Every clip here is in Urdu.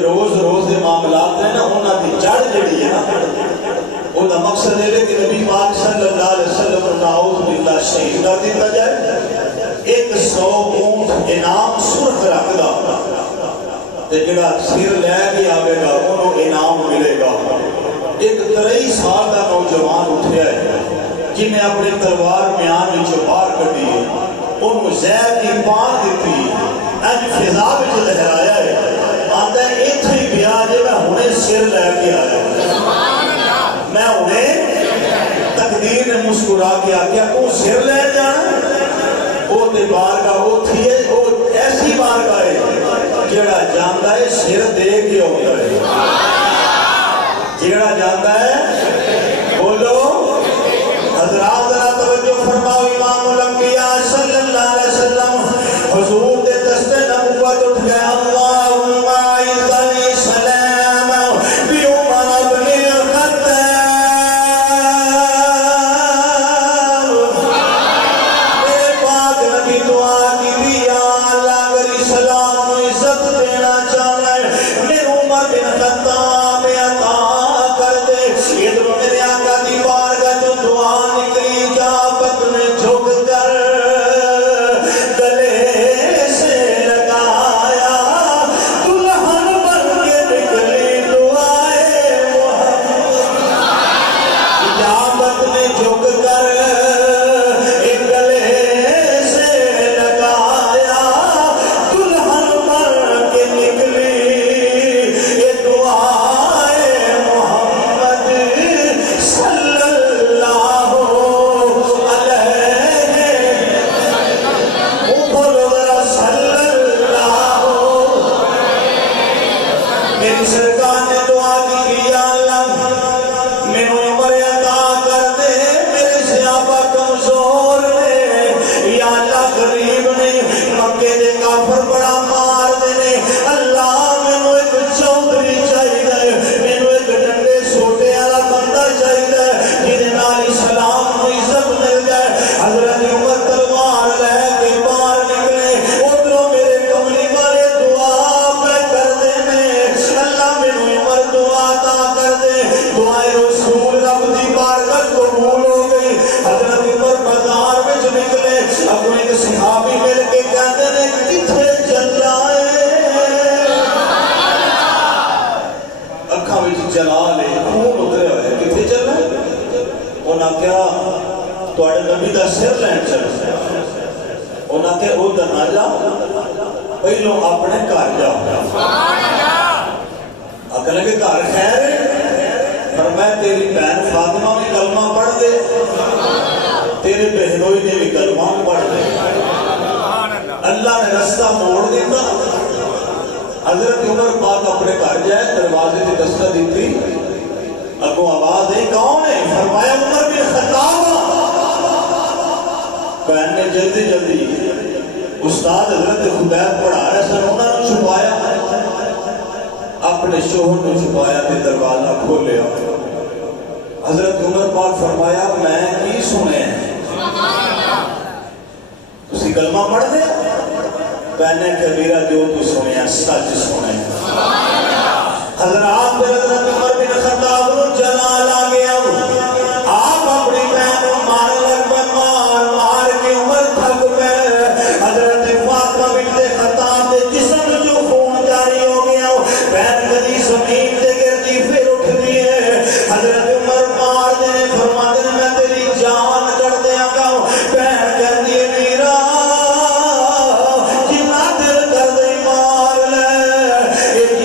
روز روز دے معاملات ہیں نا انہاں دی جڑ جڑی ہے نا ان کا مقصد ہے کہ نبی پاک صلی اللہ علیہ وسلم نعوذ باللہ شہید کر دیتا جائے 100 اونٹ انعام سرخ رکھ دا تے جڑا سر لے کے آوے گا انہوں انعام ملے گا 23 سال کا نوجوان اٹھیا ہے جن نے اپنی تلوار میان وچوں باہر کڈی ہے انہوں زہر کی پان دیتی اج فضا وچ لہرایا ہے آتا ہے ایتھے ہی پیا جے میں ہونے سر لے کے آیا میں انہیں تقدیر نے مسکرا کے آگیا تو سر لے جانا وہ تے بارگاہ وہ تھی ہے وہ ایسی بارگاہ ہے جڑا جانتا ہے سر دے کے ہوتا ہے جڑا جانتا ہے بولو حضرات ذرا توجہ فرماؤ امام الانبیاء صلی اللہ علیہ وسلم حضور دے دستے نبوت اٹھ گیا اللہم اعزنی سلام بعمر بن الخطاب میرے پاک نبی دعا کی بھی یا اللہ میری سلام و عزت دینا چاہنا ہے میرے عمر بن خطاب عطا کر دے ادھر میرے آقا دی بارگاہ جو دعا نکلی جا پت میں جھک کر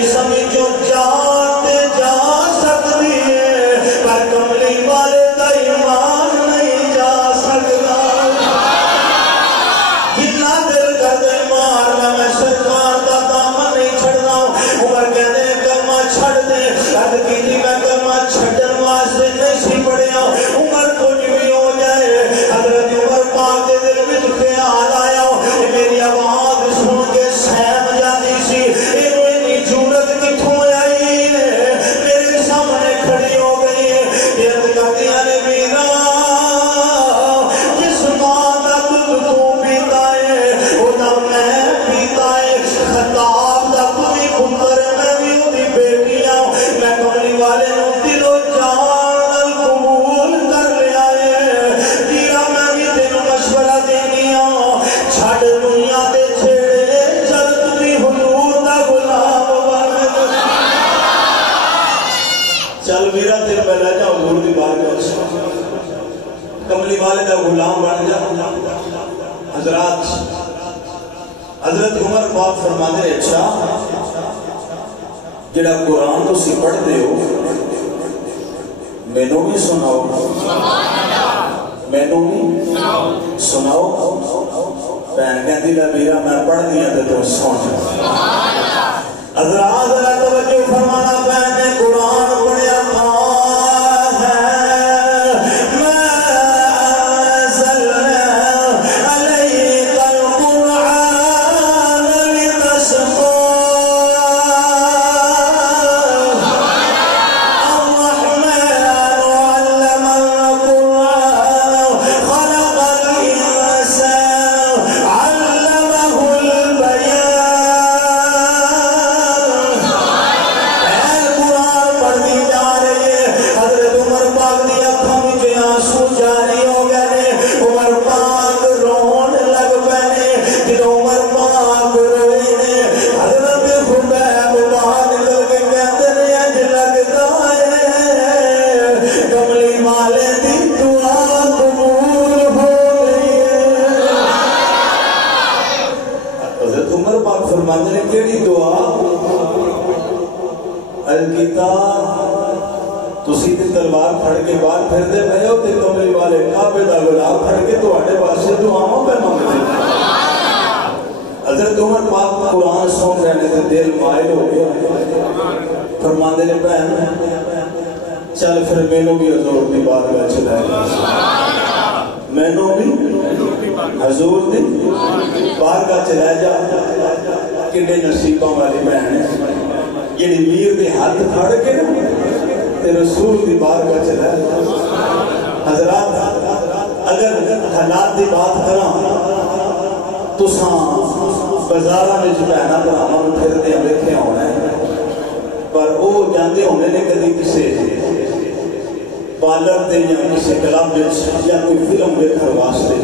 جسم الویرا تے پہلے جا حضور دی بارگاہ کملی والے دا غلام بن جا حضرات حضرت عمر پاک فرماتے ہیں اچھا جڑا قرآن تو سی پڑھتے ہو مینوں بھی سناؤ مینوں بھی سناؤ بہن کہتی لبیرا میں پڑھ دیا تو سن حضرات ذرا توجہ فرمانا بہن نے قرآن پڑھیا تھا تسی تے تلوار پھڑ کے باہر پھر دے پئے ہو تے کملی والے کعبے دا غلام پھڑ کے تواڈے واسطے دعاواں پہ منگدے حضرت عمر پاک قرآن سن رہے تے دل مائل ہو گیا فرماندے نے بہن چل پھر مینوں بھی حضور دی بارگاہ چلائے مینوں بھی حضور دی بارگاہ چلائے جا کنے نصیباں والی بہن ہے یہ میر دے ہاتھ پھڑ کے تے رسول دی بارگاہ چلائے حضرات اگر حالات دی بات کراں تو بازاراں وچ بہناں بھراواں نوں پھردے ویکھیا ہونا ہے پر او جاندے ہونے نے کدی کسے پارلر تے یا کسی کلب وچ یا کوئی فلم ویکھن واسطے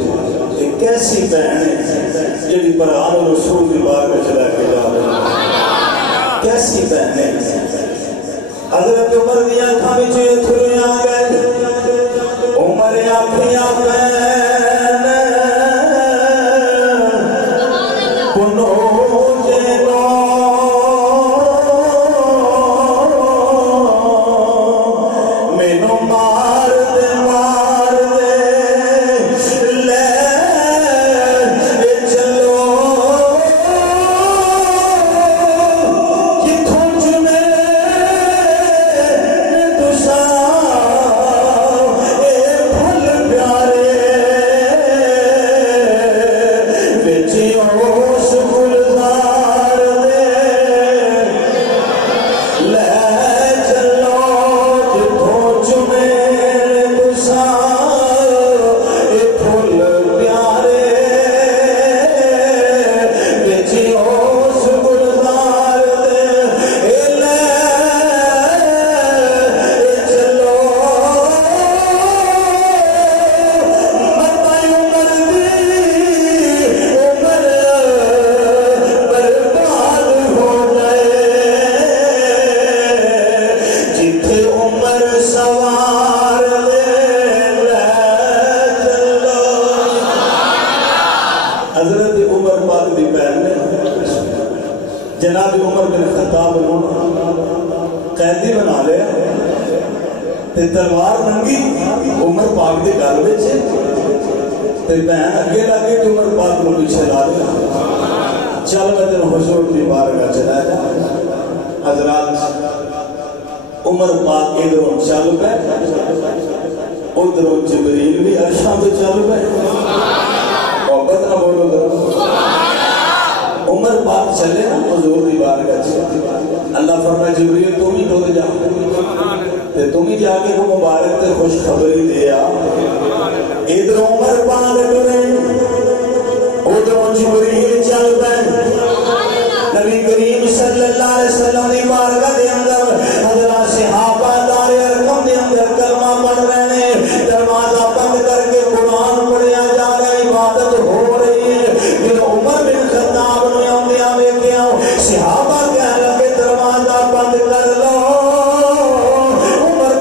ایک ایسی بہن ہے جڑی قرآن و رسول دی بارگاہ چلا کے جا رہی ہے کیسی بہن ہے حضرت عمر دی آنکھاں وچ اتھرو آ گئے عمر آکھیاں بہن کنو جنو مینوں مار دے لے چلو جتھوں چنے تساں اے پھل پیارے وچ اس گلزار دے لے چلو جتھوں چنے تساں اے پھل پیارے وچ اس گلزار دے لے چلو مت عمر دی عمر برباد ہو جائے جتھے عمر سوار لے چلو حضرت عمر پاک دی بہن نے جناب عمر بن خطاب نوں قیدی بنا لیا تے تلوار ننگی عمر پاک دے گل وچ تے بہن اگے لگے تے عمر پاک نوں پیچھے لا لیا چل میں تینوں حضور دی بارگاہ چلا جا حضرات عمر پاک ادھروں چل پے ادھروں جبریل بھی عرشاں تے چل پے محبت نہ بولو ذرا عمر پاک چلے نا حضور دی بارگاہ چ اللہ فرمائے جبریل تم ہی ٹر جا تے تم ہی جا کے وہ مبارک تے خوش خبری دے آ ادھر عمر پاک ٹرے ادھر جبریل چل پے نبی کریم صلی اللہ علیہ وسلم دی بارگاہ دے اندر حضرات صحابہ دار ارقم دے اندر کلمہ پڑھ رہے ہیں دروازہ بند کر کے قرآن پڑھیا جا رہا ہے عبادت ہو رہی ہے جب عمر بن خطاب نے آمدیا ویکھیا صحابہ کہنے لگے دروازہ بند کر لو عمر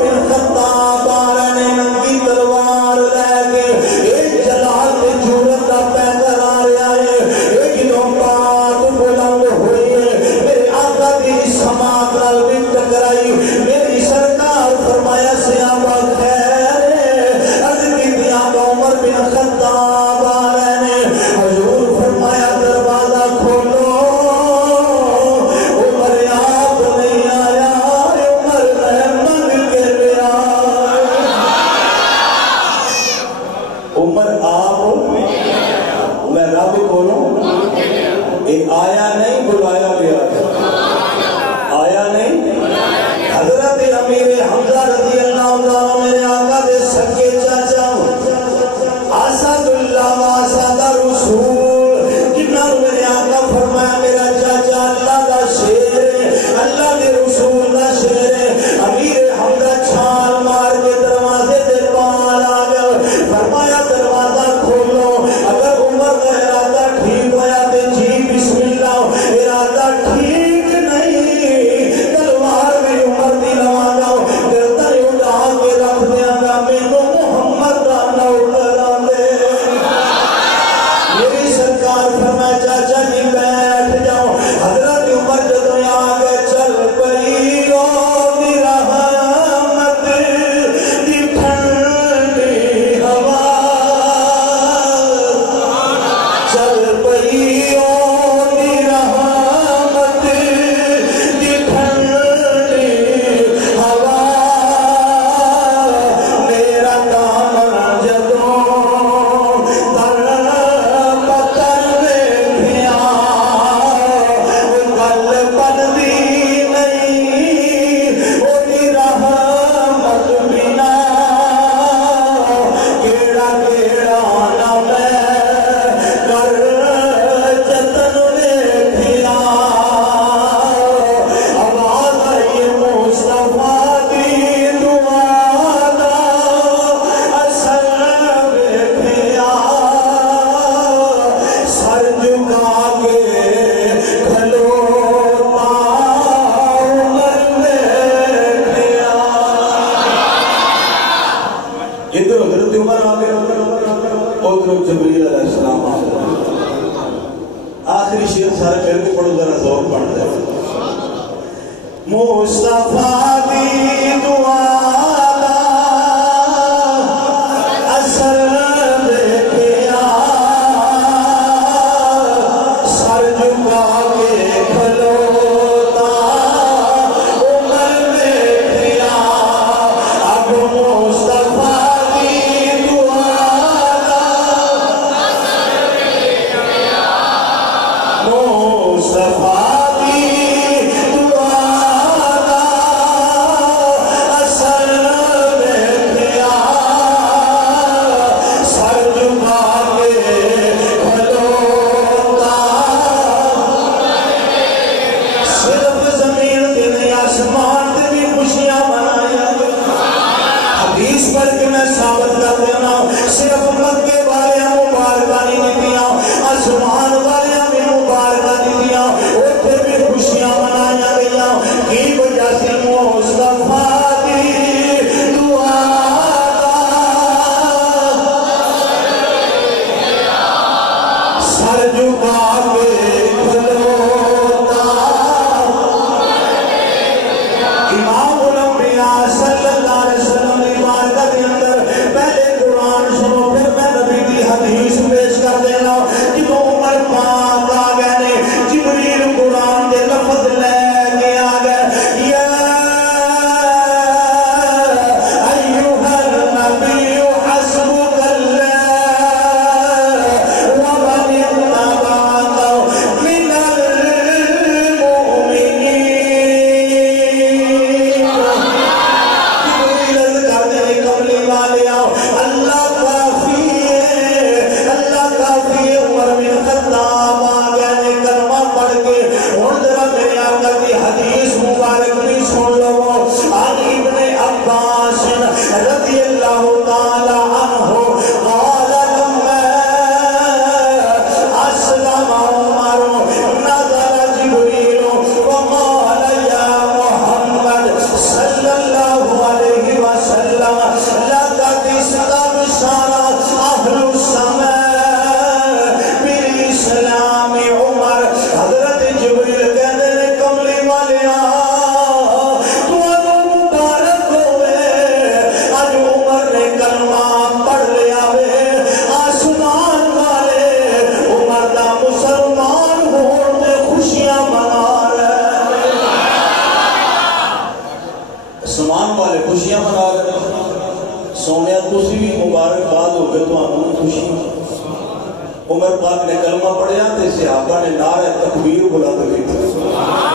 ادھر جبریل علیہ السلام آخری شیر سارے پھر بھی پڑھو ذرا ذوق پڑھ دے مصطفیٰ دی دعا عمر پاک نے کلمہ پڑھیا تے صحابہ نے نعرہ تکبیر بلند کیتا